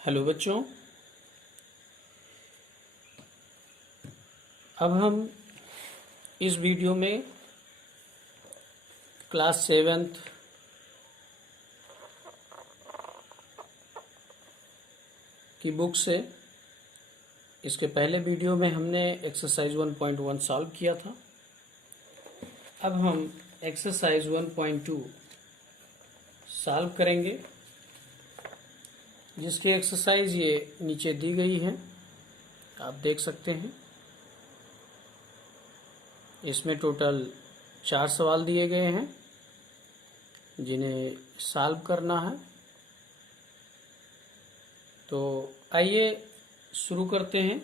Hello बच्चों, अब हम इस वीडियो में क्लास 7th की बुक से इसके पहले वीडियो में हमने एक्सरसाइज 1.1 सॉल्व किया था। अब हम एक्सरसाइज 1.2 सॉल्व करेंगे, जिसकी एक्सरसाइज ये नीचे दी गई है, आप देख सकते हैं। इसमें टोटल 4 सवाल दिए गए हैं जिन्हें सॉल्व करना है। तो आइए शुरू करते हैं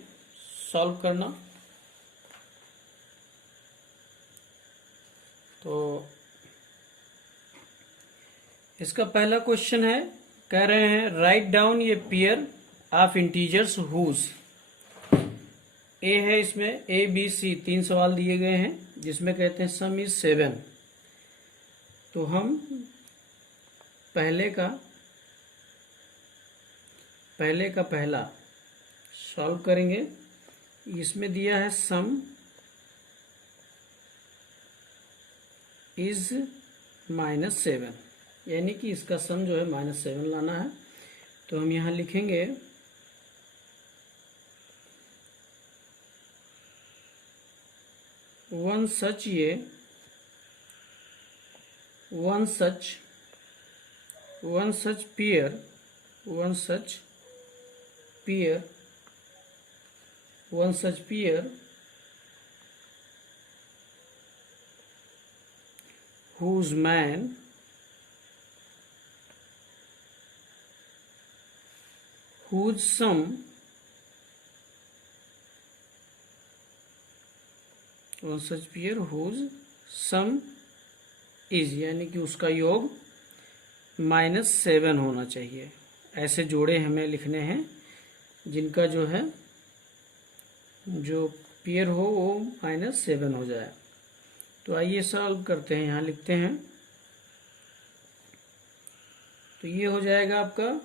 सॉल्व करना। तो इसका पहला क्वेश्चन है, कह रहे हैं राइट डाउन ये पेयर ऑफ इंटीजर्स हुज। ए है, इसमें ए बी सी 3 सवाल दिए गए हैं जिसमें कहते हैं सम इज 7। तो हम पहले का पहला सॉल्व करेंगे। इसमें दिया है सम इज -7, यानी कि इसका सम जो है -7 लाना है। तो हम यहां लिखेंगे one such pair whose man whose sum one such pair whose sum is, यानी कि उसका योग -7 होना चाहिए। ऐसे जोड़े हमें लिखने हैं जिनका जो है जो पेयर हो वो -7 हो जाए। तो आइए सॉल्व करते हैं। यहाँ लिखते हैं, तो ये हो जाएगा आपका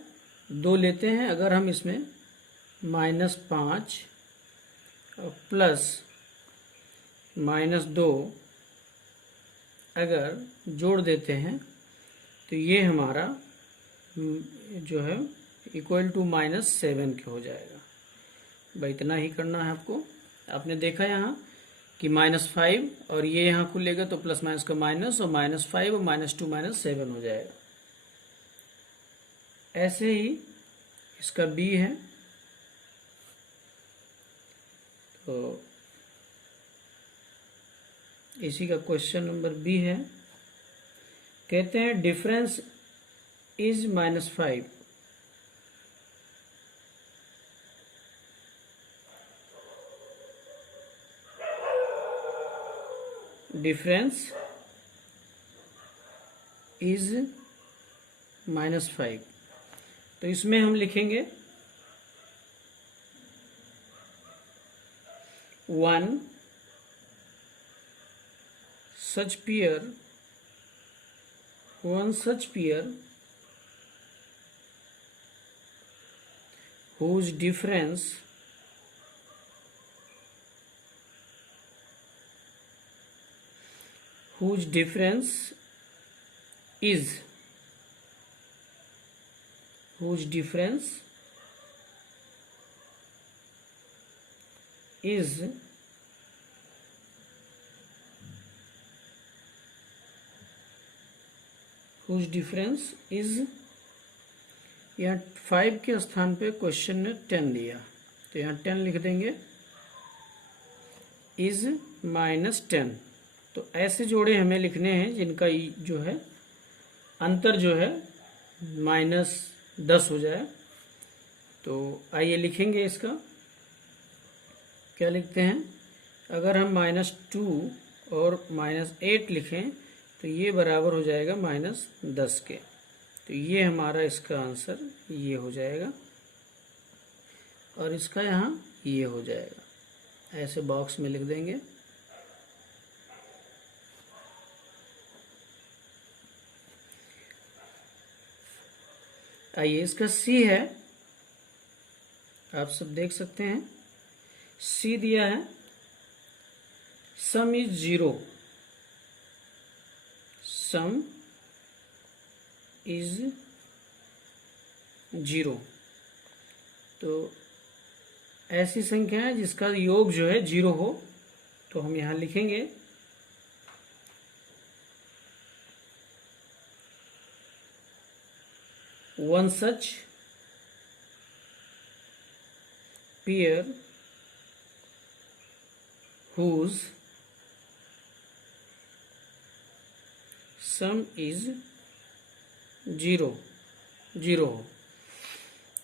2 लेते हैं। अगर हम इसमें -5 और प्लस -2 अगर जोड़ देते हैं तो ये हमारा जो है इक्वल टू -7 के हो जाएगा। भाई इतना ही करना है आपको। आपने देखा यहाँ कि -5 और ये यहाँ खुलेगा तो प्लस माइनस का माइनस, और -5 और -2 -7 हो जाएगा। ऐसे ही इसका बी है, तो इसी का क्वेश्चन नंबर बी है। कहते हैं डिफरेंस इज -5। Difference is -5। तो इसमें हम लिखेंगे 1 such pair whose difference is whose difference is यहाँ 5 के स्थान पे क्वेश्चन ने 10 दिया, तो यहाँ 10 लिख देंगे, इज -10। तो ऐसे जोड़े हमें लिखने हैं जिनका जो है अंतर जो है -10 हो जाए। तो आइए लिखेंगे इसका। क्या लिखते हैं, अगर हम -2 और -8 लिखें तो ये बराबर हो जाएगा -10 के। तो ये हमारा इसका आंसर ये हो जाएगा, और इसका यहाँ ये हो जाएगा। ऐसे बॉक्स में लिख देंगे। आइए इसका सी है, आप सब देख सकते हैं। सी दिया है सम इज 0, सम इज 0। तो ऐसी संख्या है जिसका योग जो है 0 हो, तो हम यहाँ लिखेंगे one such pair whose sum is 0 हो।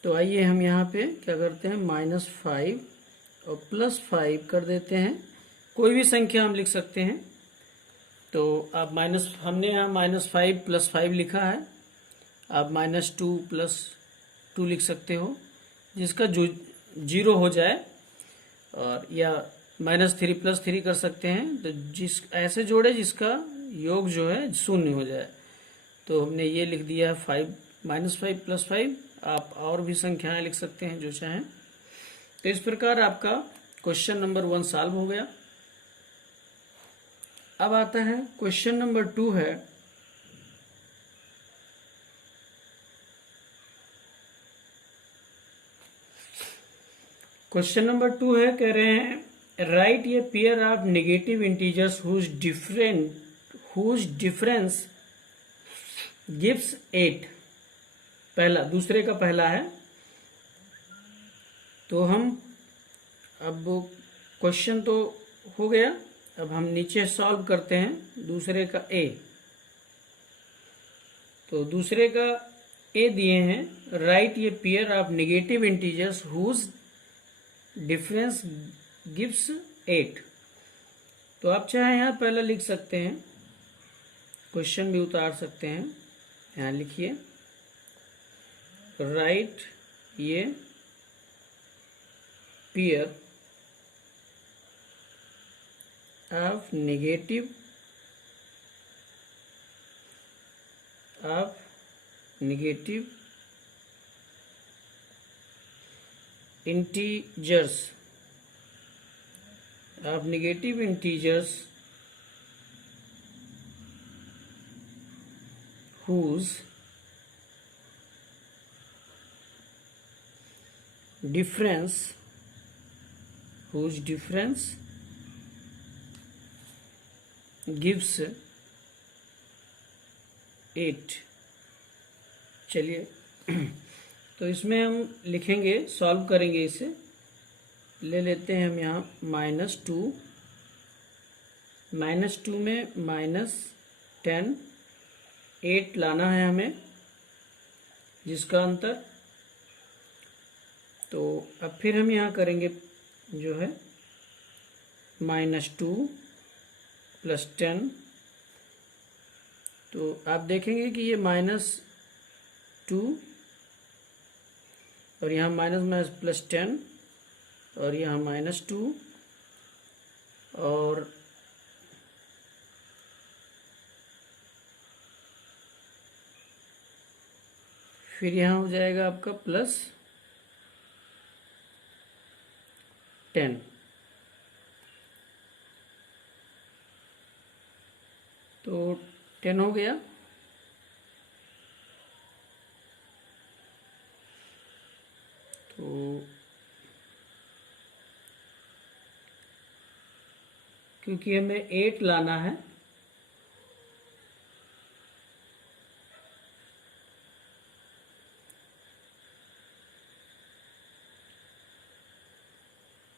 तो आइए हम यहाँ पे क्या करते हैं, -5 और +5 कर देते हैं। कोई भी संख्या हम लिख सकते हैं। तो आप हमने यहाँ -5 + 5 लिखा है, आप -2 + 2 लिख सकते हो, जिसका जो 0 हो जाए, और या -3 + 3 कर सकते हैं। तो जिस ऐसे जोड़े जिसका योग जो है 0 हो जाए। तो हमने ये लिख दिया है -5 + 5। आप और भी संख्याएं लिख सकते हैं जो चाहें। तो इस प्रकार आपका क्वेश्चन नंबर 1 सॉल्व हो गया। अब आता है क्वेश्चन नंबर 2 है, क्वेश्चन नंबर 2 है, कह रहे हैं write a pair of negative integers whose difference gives 8। पहला, दूसरे का पहला है। तो हम अब क्वेश्चन तो हो गया, अब हम नीचे सॉल्व करते हैं दूसरे का ए। तो दूसरे का ए दिए हैं, write a pair of negative integers whose difference gives 8। तो आप चाहे यहाँ पहले लिख सकते हैं, क्वेश्चन भी उतार सकते हैं। यहाँ लिखिए राइट ये pair of negative integers whose difference gives 8। चलिए तो इसमें हम लिखेंगे, सॉल्व करेंगे, इसे ले लेते हैं हम यहाँ -2 में -10, 8 लाना है हमें, जिसका अंतर। तो अब फिर हम यहाँ करेंगे जो है -2 + 10। तो आप देखेंगे कि ये -2 और यहाँ माइनस +10 और यहाँ -2 और फिर यहाँ हो जाएगा आपका +10। तो 10 हो गया। तो क्योंकि हमें 8 लाना है,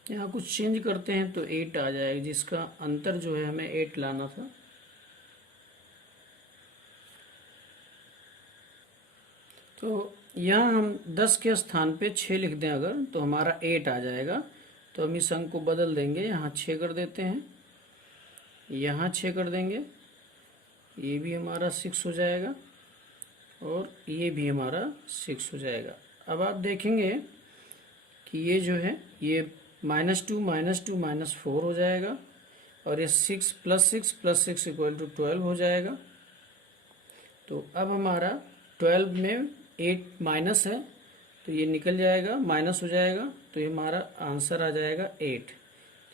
यहाँ कुछ चेंज करते हैं तो 8 आ जाएगा, जिसका अंतर जो है हमें 8 लाना था। तो यहाँ हम 10 के स्थान पे 6 लिख दें अगर, तो हमारा 8 आ जाएगा। तो हम इस अंक को बदल देंगे, यहाँ 6 कर देते हैं, यहाँ 6 कर देंगे, ये भी हमारा 6 हो जाएगा और ये भी हमारा 6 हो जाएगा। अब आप देखेंगे कि ये जो है ये -2 -4 हो जाएगा और ये 6 + 6 + 6 = 12 हो जाएगा। तो अब हमारा 12 में 8 माइनस है, तो ये निकल जाएगा, माइनस हो जाएगा। तो ये हमारा आंसर आ जाएगा 8।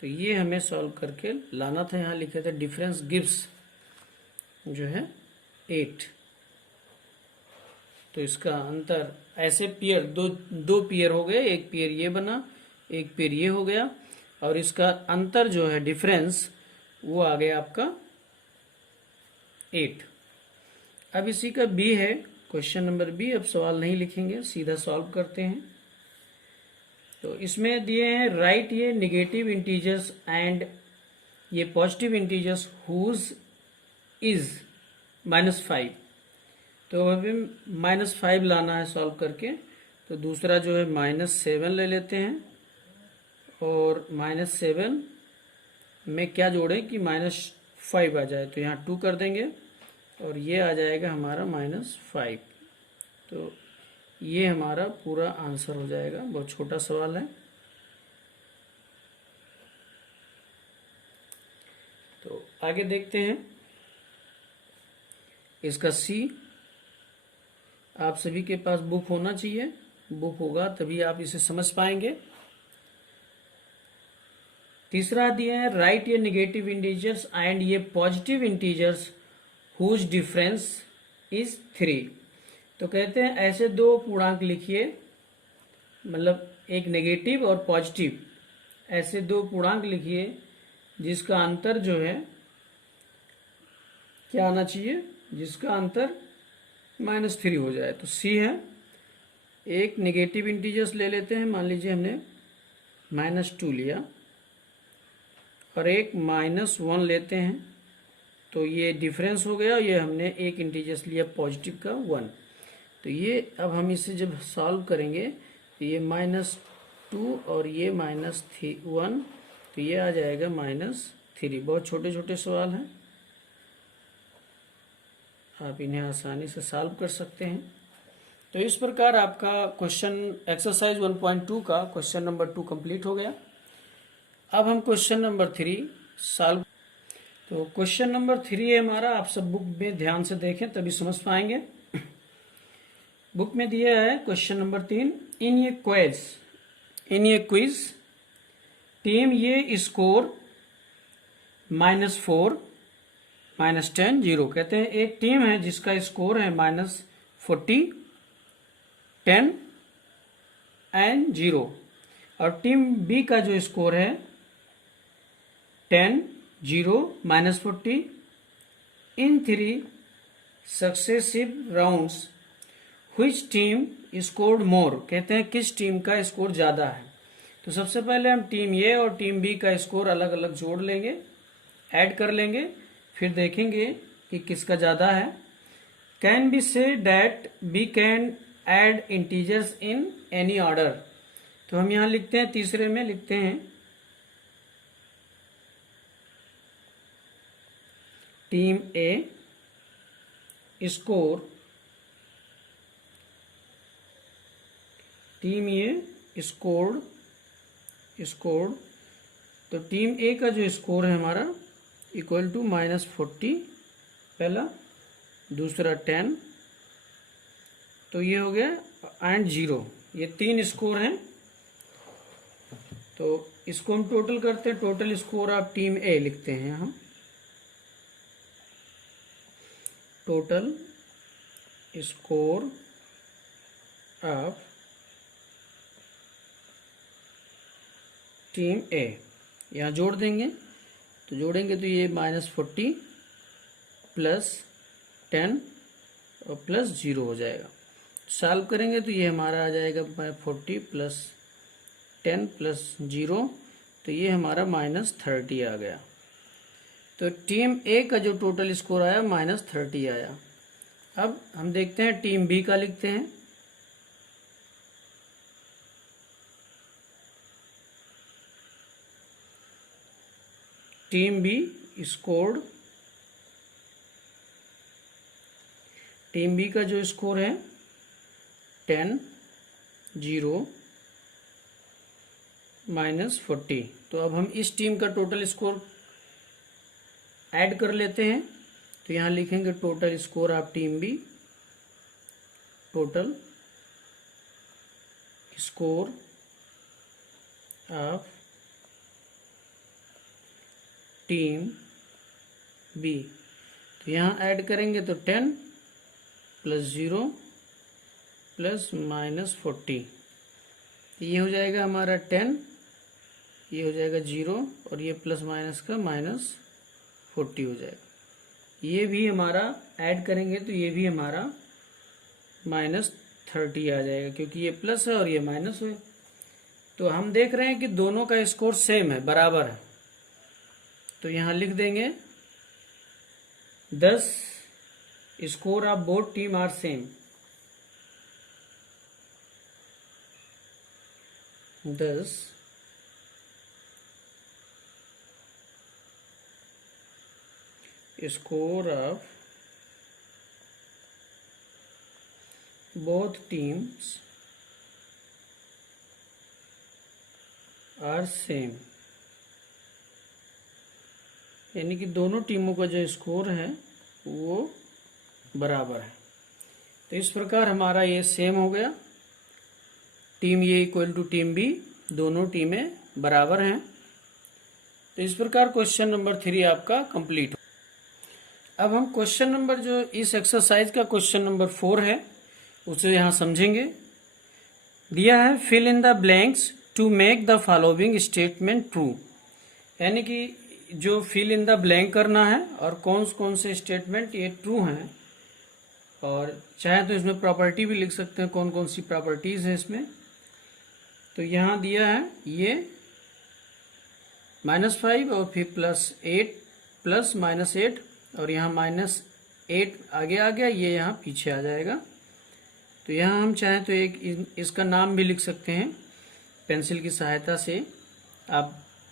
तो ये हमें सॉल्व करके लाना था। यहाँ लिखे थे डिफरेंस गिव्स जो है 8। तो इसका अंतर ऐसे पेयर दो पेयर हो गए, एक पेयर ये बना, एक पेयर ये हो गया, और इसका अंतर जो है डिफरेंस वो आ गया आपका 8। अब इसी का बी है, क्वेश्चन नंबर बी। अब सवाल नहीं लिखेंगे, सीधा सॉल्व करते हैं। तो इसमें दिए हैं राइट ये निगेटिव इंटीजर्स एंड ये पॉजिटिव इंटीजर्स हुज इज -5। तो अभी -5 लाना है सॉल्व करके। तो दूसरा जो है -7 ले लेते हैं, और -7 में क्या जोड़ें कि -5 आ जाए, तो यहाँ 2 कर देंगे और ये आ जाएगा हमारा -5। तो ये हमारा पूरा आंसर हो जाएगा। बहुत छोटा सवाल है। तो आगे देखते हैं इसका सी। आप सभी के पास बुक होना चाहिए, बुक होगा तभी आप इसे समझ पाएंगे। तीसरा दिया है राइट ये निगेटिव इंटीजर्स एंड ये positive integers whose difference is 3। तो कहते हैं ऐसे दो पूर्णांक लिखिए, मतलब एक नेगेटिव और पॉजिटिव, ऐसे दो पूर्णांक लिखिए जिसका अंतर जो है क्या आना चाहिए, जिसका अंतर -3 हो जाए। तो सी है। एक नेगेटिव इंटीजर्स ले लेते हैं, मान लीजिए हमने -2 लिया, और एक -1 लेते हैं, तो ये डिफरेंस हो गया। ये हमने एक इंटीजर्स लिया पॉजिटिव का 1। तो ये अब हम इसे जब सॉल्व करेंगे तो ये -2 और ये -1, तो ये आ जाएगा -3। बहुत छोटे छोटे सवाल हैं, आप इन्हें आसानी से सॉल्व कर सकते हैं। तो इस प्रकार आपका क्वेश्चन एक्सरसाइज 1.2 का क्वेश्चन नंबर 2 कंप्लीट हो गया। अब हम क्वेश्चन नंबर 3 सॉल्व। तो क्वेश्चन नंबर 3 है हमारा, आप सब बुक में ध्यान से देखें तभी समझ पाएंगे। बुक में दिया है क्वेश्चन नंबर 3, इन ये क्विज टीम ये स्कोर -4 -10 0। कहते हैं एक टीम है जिसका स्कोर है -40 10 एंड 0, और टीम बी का जो स्कोर है 10 0 -40 इन 3 successive rounds which team scored more. कहते हैं किस टीम का स्कोर ज्यादा है। तो सबसे पहले हम टीम ए और टीम बी का स्कोर अलग अलग जोड़ लेंगे, ऐड कर लेंगे, फिर देखेंगे कि किसका ज्यादा है। Can be say that be can add integers in any order. तो हम यहां लिखते हैं, तीसरे में लिखते हैं team A score, team A scored, तो टीम ए का जो स्कोर है हमारा इक्वल टू -40 पहला, दूसरा 10, तो ये हो गया, एंड 0, ये 3 स्कोर हैं। तो इसको हम टोटल करते हैं। टोटल स्कोर ऑफ टीम ए लिखते हैं हम, टोटल स्कोर ऑफ टीम ए, यहाँ जोड़ देंगे। तो जोड़ेंगे तो ये -40 +10 और +0 हो जाएगा। सॉल्व करेंगे तो ये हमारा आ जाएगा 40 +10 +0, तो ये हमारा -30 आ गया। तो टीम ए का जो टोटल स्कोर आया -30 आया। अब हम देखते हैं टीम बी का लिखते हैं। Team B scored, team B का जो स्कोर है 10 0 -40। तो अब हम इस टीम का टोटल स्कोर ऐड कर लेते हैं। तो यहां लिखेंगे total score of team B, total score of team B. तो यहाँ ऐड करेंगे तो 10 + 0 + -40, ये हो जाएगा हमारा 10, ये हो जाएगा 0 और ये प्लस माइनस का -40 हो जाएगा। ये भी हमारा ऐड करेंगे तो ये भी हमारा -30 आ जाएगा, क्योंकि ये प्लस है और ये माइनस है। तो हम देख रहे हैं कि दोनों का स्कोर सेम है, बराबर है। तो यहाँ लिख देंगे 10 score of both team are same. 10 score of both teams are same, यानी कि दोनों टीमों का जो स्कोर है वो बराबर है। तो इस प्रकार हमारा ये सेम हो गया, team A equal to team B, दोनों टीमें बराबर हैं। तो इस प्रकार क्वेश्चन नंबर 3 आपका कंप्लीट हो। अब हम क्वेश्चन नंबर जो इस एक्सरसाइज का क्वेश्चन नंबर 4 है उसे यहाँ समझेंगे। दिया है fill in the blanks to make the following statement true, यानी कि जो फिल इन द ब्लैंक करना है और कौन से स्टेटमेंट ये ट्रू हैं, और चाहे तो इसमें प्रॉपर्टी भी लिख सकते हैं, कौन कौन सी प्रॉपर्टीज है इसमें। तो यहाँ दिया है ये -5 और फिर +8 प्लस -8 और यहाँ -8 आगे आ गया, ये यहाँ पीछे आ जाएगा। तो यहाँ हम चाहें तो एक इसका नाम भी लिख सकते हैं पेंसिल की सहायता से।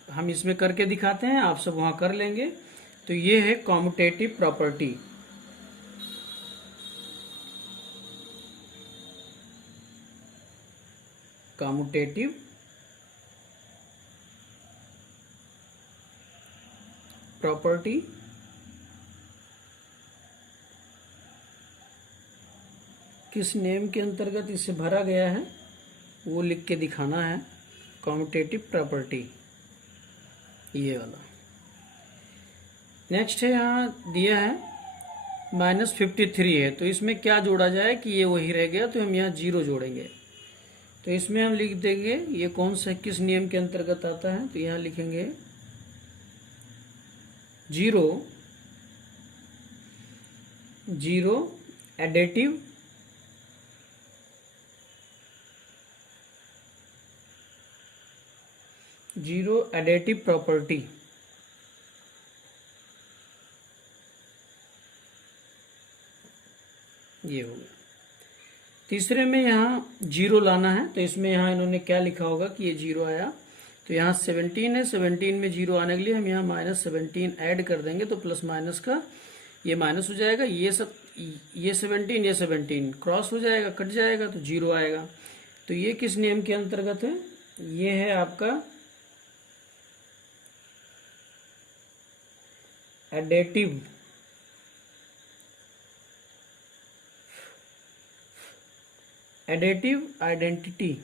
हम इसमें करके दिखाते हैं, आप सब वहाँ कर लेंगे। तो ये है कॉम्यूटेटिव प्रॉपर्टी। कॉम्यूटेटिव प्रॉपर्टी किस नेम के अंतर्गत इसे भरा गया है वो लिख के दिखाना है। कॉम्यूटेटिव प्रॉपर्टी ये वाला। नेक्स्ट है, यहाँ दिया है -53 है, तो इसमें क्या जोड़ा जाए कि ये वही रह गया, तो हम यहाँ 0 जोड़ेंगे। तो इसमें हम लिख देंगे ये कौन सा किस नियम के अंतर्गत आता है। तो यहाँ लिखेंगे 0 एडेटिव प्रॉपर्टी। ये हो गया। तीसरे में यहाँ 0 लाना है, तो इसमें यहाँ इन्होंने क्या लिखा होगा कि ये 0 आया। तो यहाँ 17 है, 17 में 0 आने के लिए हम यहाँ -17 ऐड कर देंगे, तो प्लस माइनस का ये माइनस हो जाएगा। ये 17 क्रॉस हो जाएगा, कट जाएगा, तो 0 आएगा। तो ये किस नियम के अंतर्गत है, ये है आपका एडेटिव आइडेंटिटी।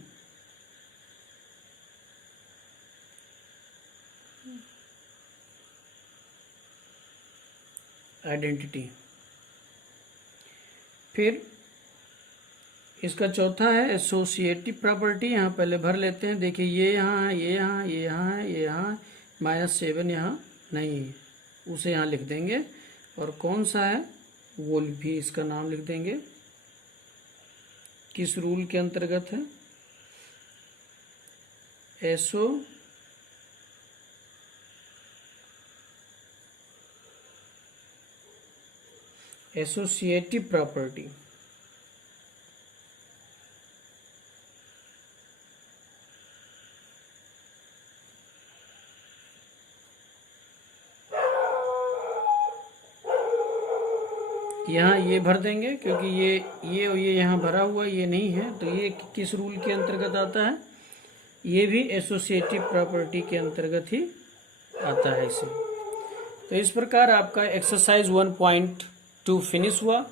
फिर इसका चौथा है एसोसिएटिव प्रॉपर्टी। यहाँ पहले भर लेते हैं। देखिए ये यहाँ है, ये यहाँ, ये यहाँ है, ये यहाँ, -7 यहाँ नहीं है, उसे यहाँ लिख देंगे। और कौन सा है वो भी इसका नाम लिख देंगे, किस रूल के अंतर्गत है। Associative property. यहाँ ये भर देंगे, क्योंकि ये यहाँ भरा हुआ ये नहीं है, तो ये किस रूल के अंतर्गत आता है, ये भी एसोसिएटिव प्रॉपर्टी के अंतर्गत ही आता है इसे। तो इस प्रकार आपका एक्सरसाइज 1.2 फिनिश हुआ।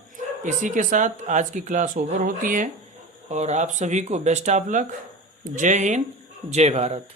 इसी के साथ आज की क्लास ओवर होती है और आप सभी को बेस्ट ऑफ लक। जय हिंद, जय भारत।